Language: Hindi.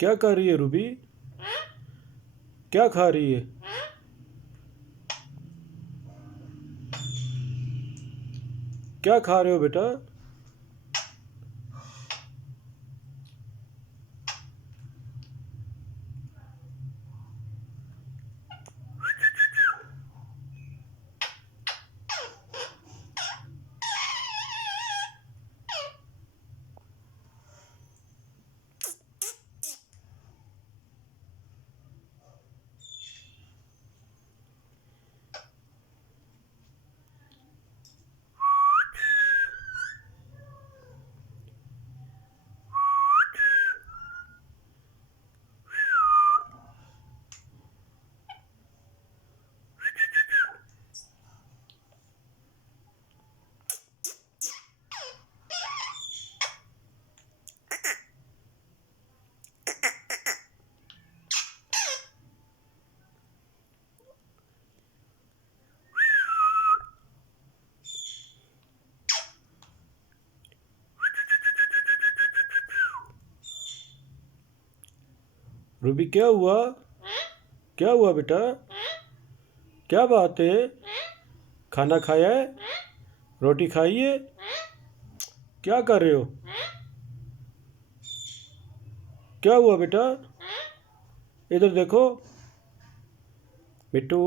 क्या कर रही है रूबी? क्या खा रही है? क्या खा रहे हो बेटा? रूबी क्या हुआ? क्या हुआ बेटा? क्या बात है? खाना खाया है? रोटी खाई है? क्या कर रहे हो? क्या हुआ बेटा? इधर देखो। मिट्टू।